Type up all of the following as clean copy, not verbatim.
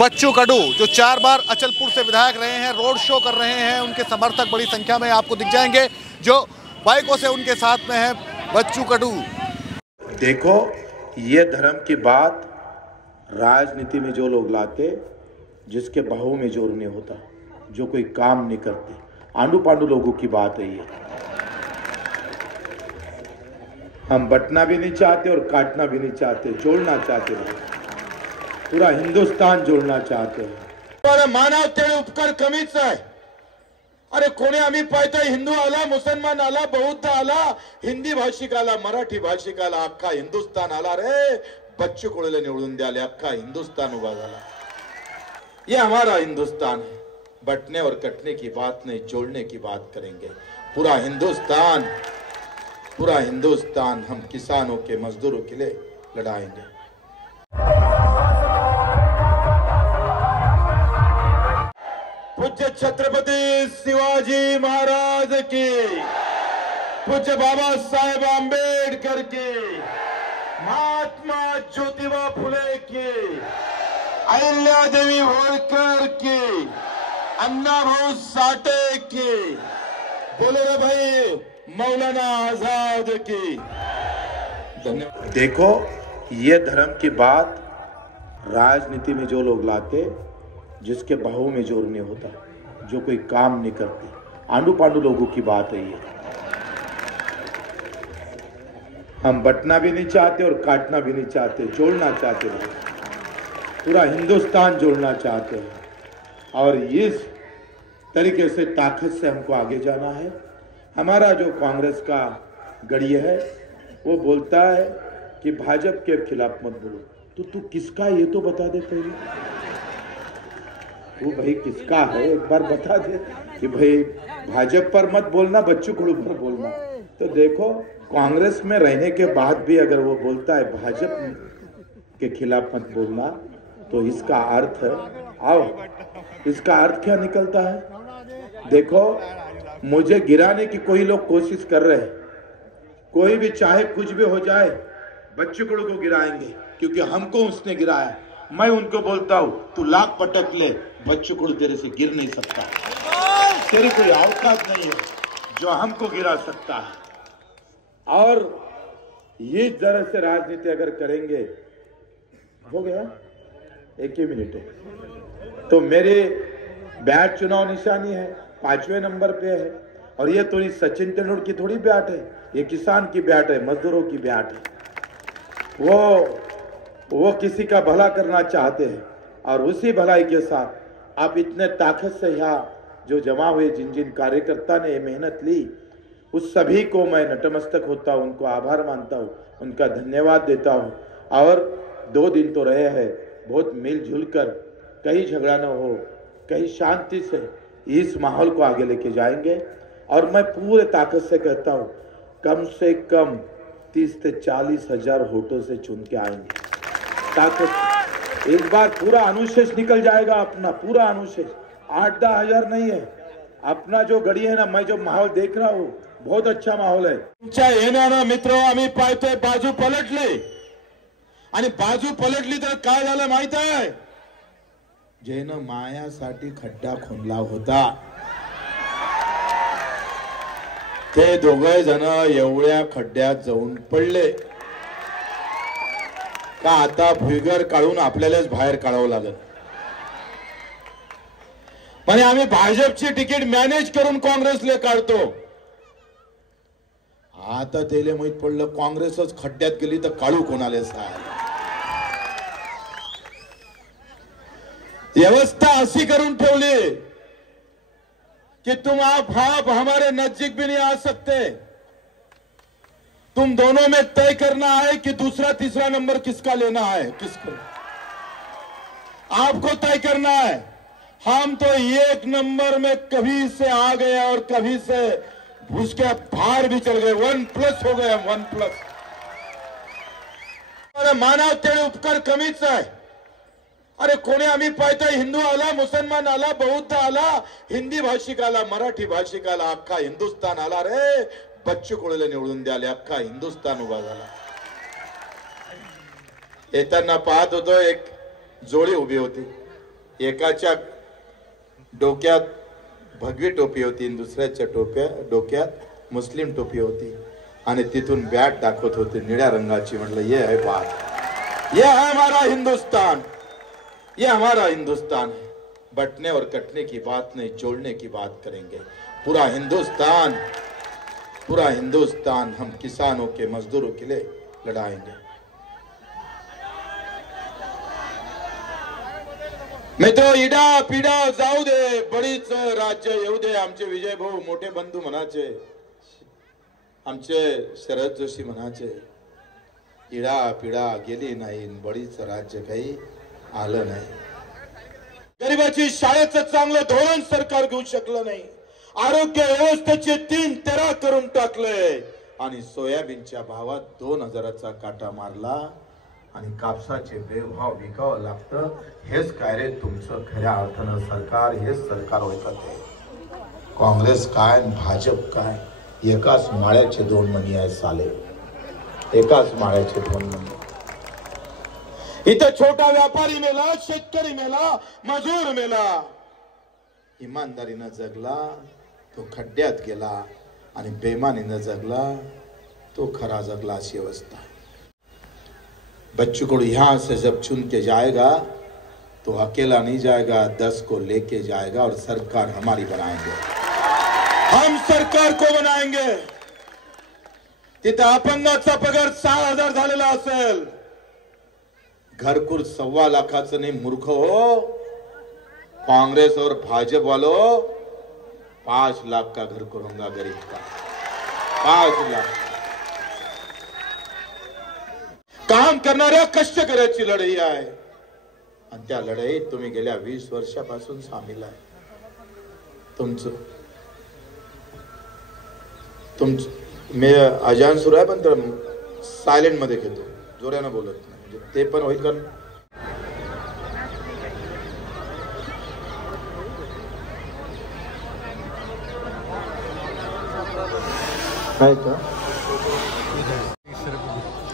बच्चू कडू जो 4 बार अचलपुर से विधायक रहे हैं, रोड शो कर रहे हैं, उनके समर्थक बड़ी संख्या में आपको दिख जाएंगे जो बाइकों से उनके साथ में है। बच्चू कडू, देखो ये धर्म की बात राजनीति में जो लोग लाते, जिसके बाहों में जोर नहीं होता, जो कोई काम नहीं करते, आंडू पांडू लोगों की बात है ये। हम बटना भी नहीं चाहते और काटना भी नहीं चाहते, जोड़ना चाहते हैं, पूरा हिंदुस्तान जोड़ना चाहते हैं। मानवतेने उपकार कमीच आहे। अरे कोणी आम्ही पाहतोय, हिंदू आला, मुसलमान आला, बौद्ध आला, हिंदी भाषिक आला, मराठी भाषिक आला, अख्खा हिंदुस्तान आला रे। बच्चू कडूला निवडून द्याले, अख्खा हिंदुस्तान उभा झाला। ये हमारा हिंदुस्तान है। बटने और कटने की बात नहीं, जोड़ने की बात करेंगे। पूरा हिंदुस्तान हम किसानों के, मजदूरों के लिए लड़ाएंगे। पूज्य छत्रपति शिवाजी महाराज की, पूज्य बाबा साहेब आंबेडकर की, महात्मा ज्योतिबा फुले की, अहिल्या देवी होळकर की, अन्ना भाऊ साठे की, बोलो रे भाई मौलाना आजाद की। धन्यवाद। देखो ये धर्म की बात राजनीति में जो लोग लाते, जिसके बाहों में जोर नहीं होता, जो कोई काम नहीं करते, आंडू पांडू लोगों की बात है ये। हम बटना भी नहीं चाहते और काटना भी नहीं चाहते, जोड़ना चाहते हैं, पूरा हिंदुस्तान जोड़ना चाहते हैं। और इस तरीके से ताकत से हमको आगे जाना है। हमारा जो कांग्रेस का गढ़िया है वो बोलता है कि भाजपा के खिलाफ मत बोलो। तो तू किसका, ये तो बता दे पहले, वो भाई किसका है एक बार बता दे कि भाई भाजपा पर मत बोलना, बच्चू कडू पर बोलना। तो देखो कांग्रेस में रहने के बाद भी अगर वो बोलता है भाजपा के खिलाफ मत बोलना, तो इसका अर्थ इसका अर्थ क्या निकलता है? देखो मुझे गिराने की कोई लोग कोशिश कर रहे हैं, कोई भी चाहे कुछ भी हो जाए बच्चू कडू को गिराएंगे, क्योंकि हमको उसने गिराया। मैं उनको बोलता हूं तू लाख पटक ले, बच्चू कडू तेरे से गिर नहीं सकता, तेरी कोई औकात नहीं है जो हमको गिरा सकता है। और ये तरह से राजनीति अगर करेंगे, हो गया 1 ही मिनट है, तो मेरे बैट चुनाव निशानी है, 5वें नंबर पे है। और ये थोड़ी सचिन तेंदुलकर की थोड़ी बैट है, ये किसान की बैट है, मजदूरों की बैट है। वो किसी का भला करना चाहते हैं, और उसी भलाई के साथ आप इतने ताकत से यहाँ जो जमा हुए जिन जिन कार्यकर्ता ने ये मेहनत ली, उस सभी को मैं नतमस्तक होता हूँ, उनको आभार मानता हूँ, उनका धन्यवाद देता हूँ। और 2 दिन तो रहे हैं, बहुत मिलजुल कर, कहीं झगड़ा न हो, कहीं शांति से इस माहौल को आगे लेके जाएंगे। और मैं पूरे ताकत से कहता हूँ कम से कम 30 से 40 हजार वोटों से चुन के आएंगे। ताकत इस बार पूरा अनुशेष निकल जाएगा, अपना पूरा अनुशेष, 8-10 हजार नहीं है। अपना जो गड़ी है ना, मैं जो माहौल देख रहा हूँ बहुत अच्छा माहौल है। तुमच्या येणारा मित्र आम्ही पाहतोय बाजू पलटली, आणि बाजू पलटली तर काय झालं माहित आहे? ज्यानं मायासाठी खड्डा खोदला होता ते दोघे जण एवढ्या खड्ड्यात जाऊन पडले का आता भुईगर काढून आपल्यालाच बाहेर काढावं लागत। पण आम्ही भाजपची तिकीट मॅनेज करून काँग्रेसला काढतो। आता त्याला माहित पडलं काँग्रेसच खड्ड्यात गेली तर काढू कोणाला सांग। व्यवस्था ऐसी करून ठेवली कि तुम आप हमारे नजदीक भी नहीं आ सकते। तुम दोनों में तय करना है कि दूसरा तीसरा नंबर किसका लेना है, किसको आपको तय करना है। हम तो 1 नंबर में कभी से आ गए और कभी से उसके बाहर भी चल गए, 1+ हो गए, 1+। मानवतेने उपकार कमीच आहे। अरे कोणी आम्ही पाहतोय, हिंदू आला, मुसलमान आला, बौद्ध आला, हिंदी भाषिक आला, मराठी भाषिक आला, अख्खा हिंदुस्तान आला रे। बच्चू कडूला निवडून द्याले, अख्खा हिंदुस्तान उभा झाला। येताना पाहत होतो एक जोडी उभी होती, एकाच्या डोक्यात भगवी टोपी होती आणि दुसऱ्याच्या डोक्यात मुस्लिम टोपी होती आणि तिथून बॅट दाखवत होते निळ्या रंगाची. म्हटलं ये है बात, ये है हमारा हिंदुस्तान, ये हमारा हिंदुस्तान है. बटने और कटने की बात नहीं, जोड़ने की बात करेंगे. पूरा हिंदुस्तान हम किसानों के मजदूरों के लिए लड़ाएंगे. मित्र, इडा पिडा जाऊ दे, बळीच राज्य येऊ दे. आमचे विजय भाऊ मोठे बंधू म्हणाचे, आमचे शरद जोशी म्हणाचे, इडा पिडा गेली नाही, बळीच राज्य काही आलं नाही. गरिबाची शाळेचं चांगलं धोरण सरकार घेऊ शकलं नाही. आरोग्य व्यवस्थेचे 3 तेरा करून टाकले आणि सोयाबीनच्या भावात 2000चा काटा मारला आणि कापसाचे बेभाव विकावं लागतं. हेच काय रे तुमचं खऱ्या अर्थानं सरकार? हेच सरकार होतं ते. काँग्रेस काय भाजप काय, एकाच माळ्याचे 2 मणी आहे साले, एकाच माळ्याचे 2 मणी. इथं छोटा व्यापारी मेला, शेतकरी मेला, मजूर मेला. इमानदारीनं जगला तो खड्ड्यात गेला आणि बेईमानीनं जगला तो खरा जगला, अशी अवस्था है. बच्चू कडू यहां से जब चुन के जाएगा तो अकेला नहीं जाएगा, 10 को लेके जाएगा और सरकार हमारी बनाएंगे. हम सरकार को बनाएंगे. तिथे अपंगाचा पगार 6000 झालेला असेल. घरकुल 1.25 लाखाचं नाही मूर्ख हो. कांग्रेस और भाजपा वालों 5 लाख का घर करूंगा गरीब का, 5 लाख. काम करणाऱ्या कष्टकऱ्याची लढाई आहे आणि त्या लढाईत तुम्ही गेल्या 20 वर्षापासून सामील आहे. तुमचं मी अजान सुरू आहे पण तर सायलेंट मध्ये घेतो, जोरानं बोलत नाही, म्हणजे ते पण होईल. कारण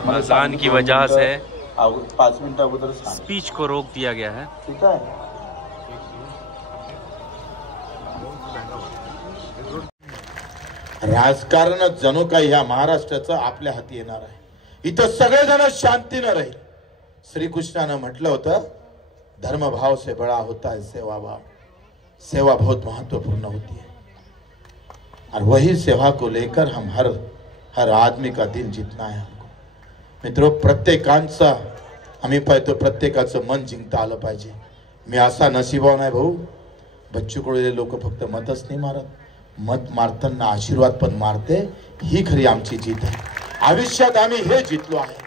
अजान की वजह से 5 मिनट अगोदर स्पीच को रोक दिया गया है. ठीक आहे. राजकारण जणू काही ह्या महाराष्ट्राचं आपल्या हाती येणार आहे. इथं सगळेजण शांतीनं राहील. श्रीकृष्णानं म्हटलं होतं, धर्मभाव से बड़ा होता है सेवा भाव. सेवा बहुत महत्वपूर्ण होती है और वही सेवा को लेकर हम हर आदमी का दिल जीतना है हमको. मित्रों, प्रत्येकांचा आम्ही पाहतो प्रत्येकाचं मन जिंकता आलं पाहिजे. मी असा नशिबाव नाही भाऊ. बच्चू कडूले लोक फक्त मतच नाही मारत, मत मारताना आशीर्वाद पण मारते. ही खरी आमची जीत आहे. आयुष्यात आम्ही हे जितलो आहे.